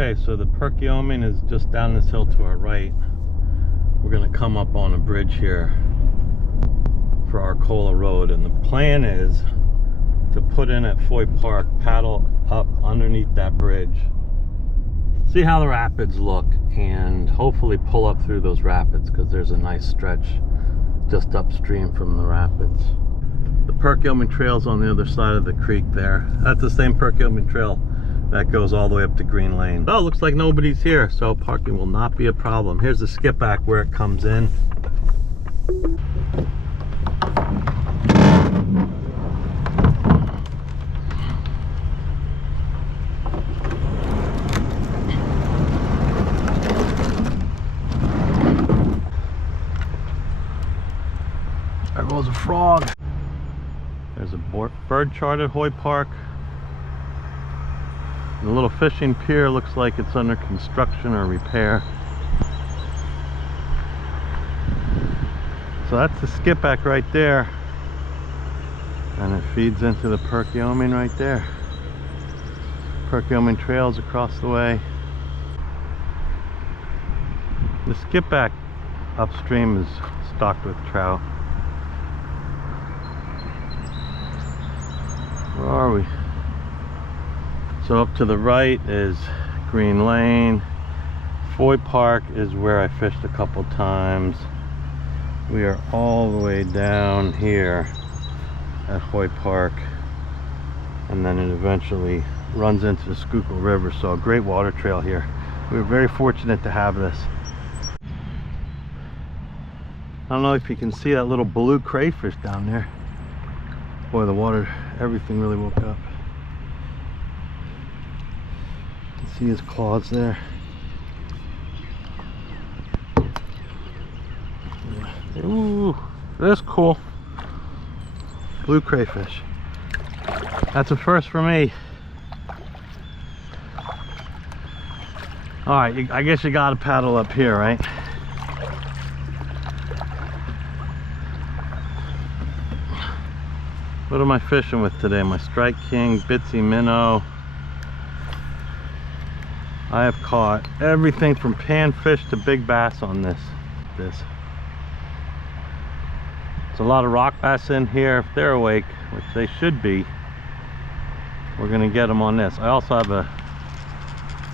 Okay, so the Perkiomen is just down this hill to our right. We're gonna come up on a bridge here for Arcola Road, and the plan is to put in at Foy Park, paddle up underneath that bridge, see how the rapids look, and hopefully pull up through those rapids because there's a nice stretch just upstream from the rapids. The Perkiomen Trail's on the other side of the creek there. That's the same Perkiomen Trail that goes all the way up to Green Lane. Oh, looks like nobody's here, so parking will not be a problem. Here's the skip back where it comes in. There goes a frog. There's a bird chart at Hoy Park. The little fishing pier looks like it's under construction or repair. So that's the skip back right there. And it feeds into the Perkiomen right there. Perkiomen Trail's across the way. The skip back upstream is stocked with trout. Where are we? So up to the right is Green Lane. Foy Park is where I fished a couple times. We are all the way down here at Hoy Park, and then it eventually runs into the Schuylkill River, so a great water trail here. We're very fortunate to have this. I don't know if you can see that little blue crayfish down there. Boy, the water, everything really woke up. See his claws there. Ooh, that's cool. Blue crayfish. That's a first for me. Alright, I guess you gotta paddle up here, right? What am I fishing with today? My Strike King, Bitsy Minnow. I have caught everything from panfish to big bass on this. There's a lot of rock bass in here. If they're awake, which they should be, we're gonna get them on this. I also have a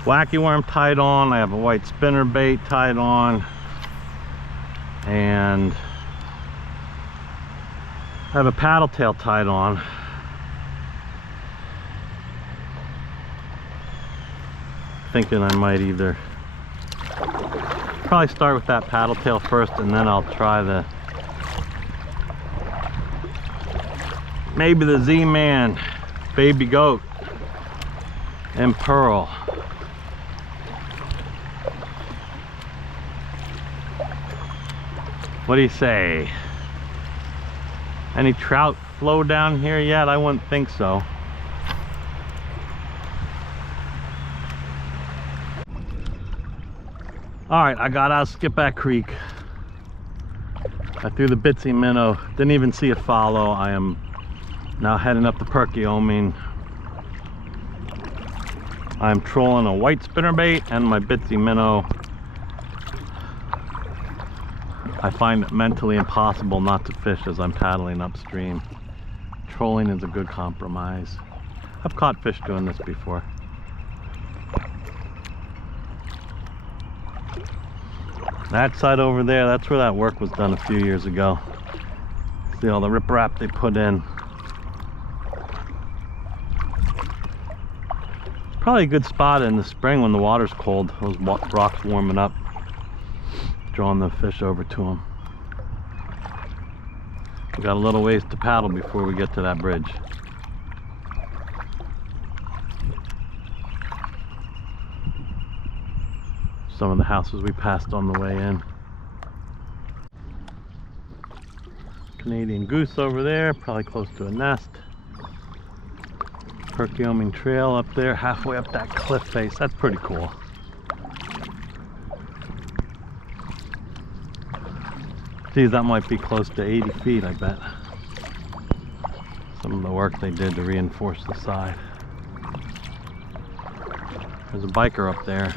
wacky worm tied on. I have a white spinner bait tied on, and I have a paddle tail tied on. Thinking I might either probably start with that paddle tail first, and then I'll try maybe the Z-Man baby goat and pearl. What do you say? Any trout flow down here yet? I wouldn't think so. Alright, I got out of Skipback Creek. I threw the Bitsy Minnow. Didn't even see it follow. I am now heading up the Perkiomen. I'm trolling a white spinnerbait and my Bitsy Minnow. I find it mentally impossible not to fish as I'm paddling upstream. Trolling is a good compromise. I've caught fish doing this before. That side over there, that's where that work was done a few years ago. See all the riprap they put in. Probably a good spot in the spring when the water's cold. Those rocks warming up, drawing the fish over to them. We got a little ways to paddle before we get to that bridge. Some of the houses we passed on the way in. Canadian goose over there, probably close to a nest. Perkiomen Trail up there, halfway up that cliff face. That's pretty cool. Geez, that might be close to 80 feet, I bet. Some of the work they did to reinforce the side. There's a biker up there.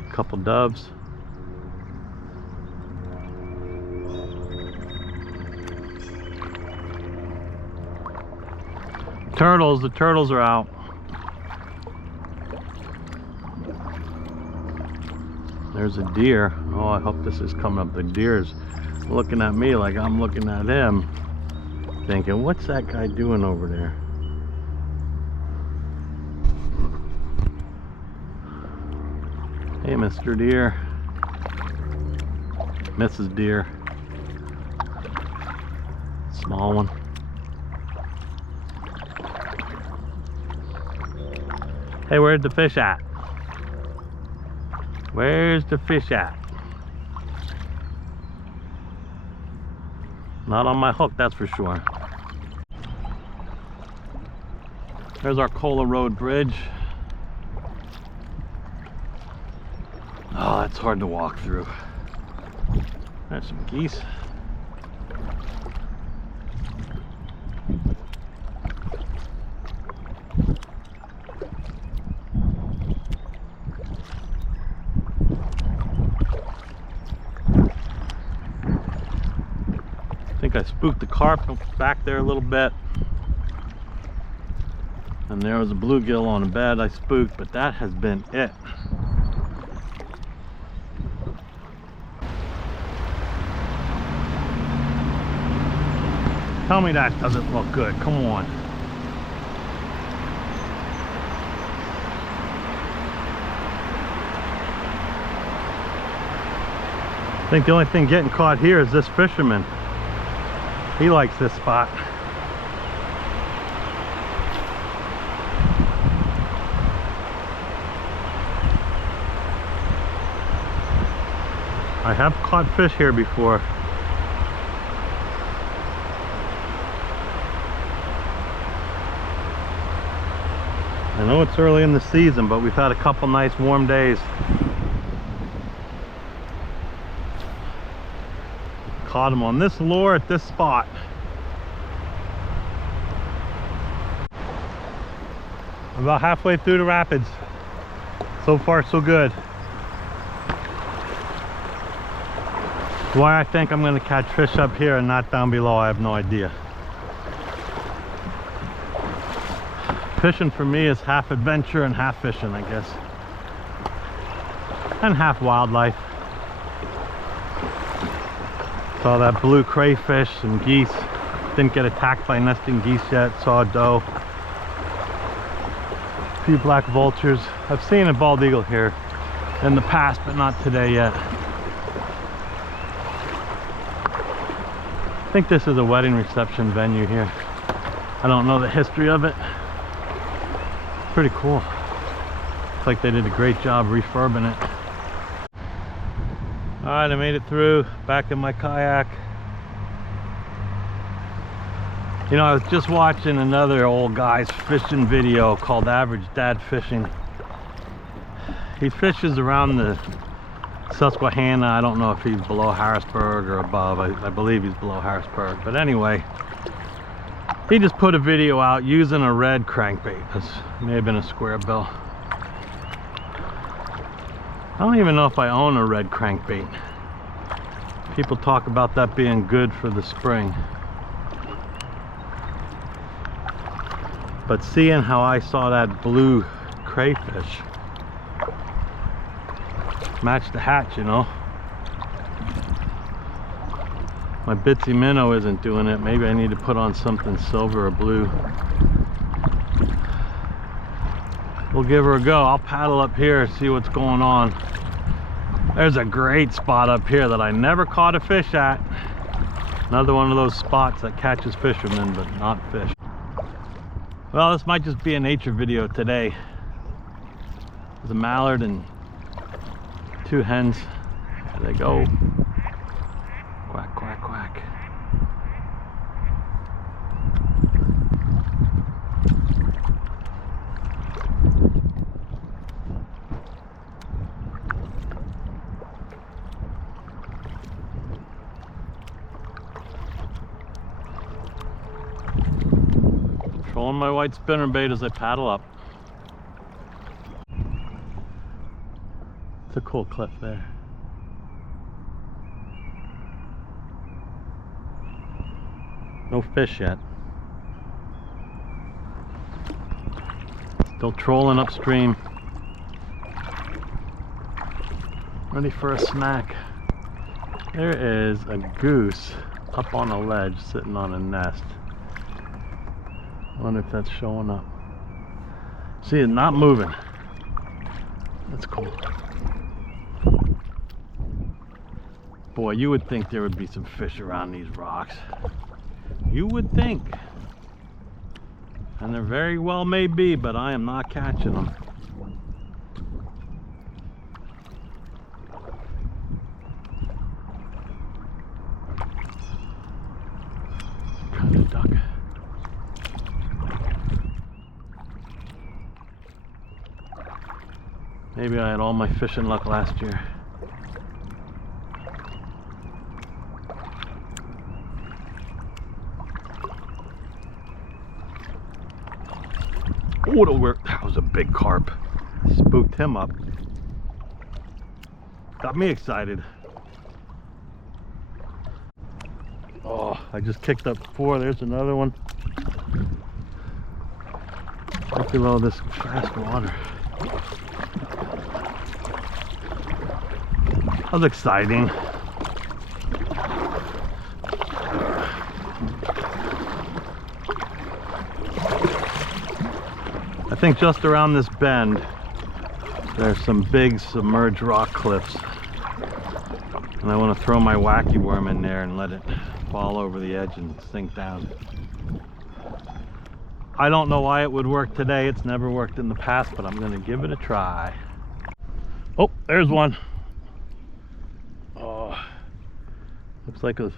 A couple doves. Turtles, the turtles are out. There's a deer. Oh, I hope this is coming up. The deer's looking at me like I'm looking at him, thinking, what's that guy doing over there? Hey, Mr. Deer. Mrs. Deer. Small one. Hey, where's the fish at? Where's the fish at? Not on my hook, that's for sure. There's our Cola Road Bridge. Oh, it's hard to walk through. There's some geese. I think I spooked the carp back there a little bit. And there was a bluegill on a bed I spooked, but that has been it. Tell me that doesn't look good, come on. I think the only thing getting caught here is this fisherman. He likes this spot. I have caught fish here before. I know it's early in the season, but we've had a couple nice warm days. Caught him on this lure at this spot. I'm about halfway through the rapids. So far, so good. Why I think I'm going to catch fish up here and not down below, I have no idea. Fishing for me is half adventure and half fishing, I guess. And half wildlife. Saw that blue crayfish and geese. Didn't get attacked by nesting geese yet. Saw a doe. A few black vultures. I've seen a bald eagle here in the past, but not today yet. I think this is a wedding reception venue here. I don't know the history of it. Pretty cool. Looks like they did a great job refurbing it. Alright, I made it through, back in my kayak. You know, I was just watching another old guy's fishing video called Average Dad Fishing. He fishes around the Susquehanna. I don't know if he's below Harrisburg or above. I believe he's below Harrisburg. But anyway, he just put a video out using a red crankbait. This may have been a square bill. I don't even know if I own a red crankbait. People talk about that being good for the spring. But seeing how I saw that blue crayfish, match the hatch, you know. My bitsy minnow isn't doing it. Maybe I need to put on something silver or blue. We'll give her a go. I'll paddle up here and see what's going on. There's a great spot up here that I never caught a fish at. Another one of those spots that catches fishermen but not fish. Well, this might just be a nature video today. There's a mallard and two hens. There they go. Quack, quack, quack. Controlling my white spinnerbait as I paddle up. It's a cool cliff there. No fish yet. Still trolling upstream. Ready for a snack. There is a goose up on a ledge sitting on a nest. I wonder if that's showing up. See it not moving. That's cool. Boy, you would think there would be some fish around these rocks. You would think. And there very well may be, but I am not catching them. Some kind of duck. Maybe I had all my fishing luck last year. Oh, that was a big carp. Spooked him up. Got me excited. Oh, I just kicked up 4. There's another one. Right below this fast water. That was exciting. I think just around this bend there's some big submerged rock cliffs, and I want to throw my wacky worm in there and let it fall over the edge and sink down. I don't know why it would work today. It's never worked in the past, but I'm going to give it a try. Oh, there's one. Oh, looks like it's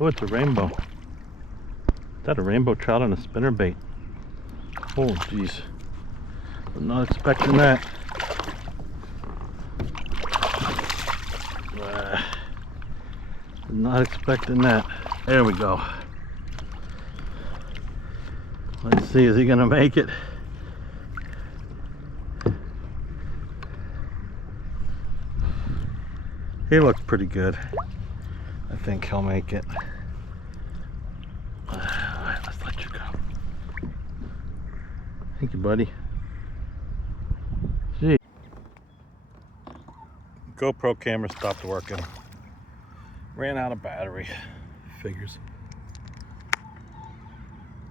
a rainbow. Is that a rainbow trout on a spinnerbait? Oh geez, I'm not expecting that. I'm not expecting that. There we go. Let's see, is he gonna make it? He looks pretty good. I think he'll make it. Alright, let's let you go. Thank you, buddy. Gee. GoPro camera stopped working. Ran out of battery. Figures.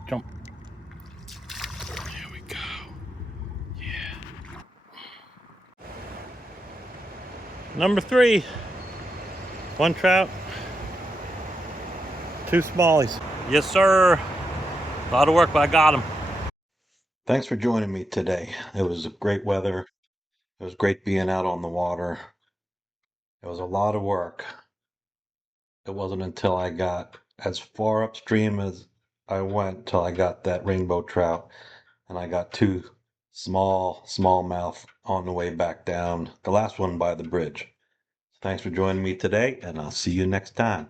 Jump. There we go. Yeah. Number 3. 1 trout. 2 smallies. Yes, sir. A lot of work, but I got them. Thanks for joining me today. It was great weather. It was great being out on the water. It was a lot of work. It wasn't until I got as far upstream as I went till I got that rainbow trout, and I got 2 smallmouth on the way back down, the last one by the bridge. Thanks for joining me today, and I'll see you next time.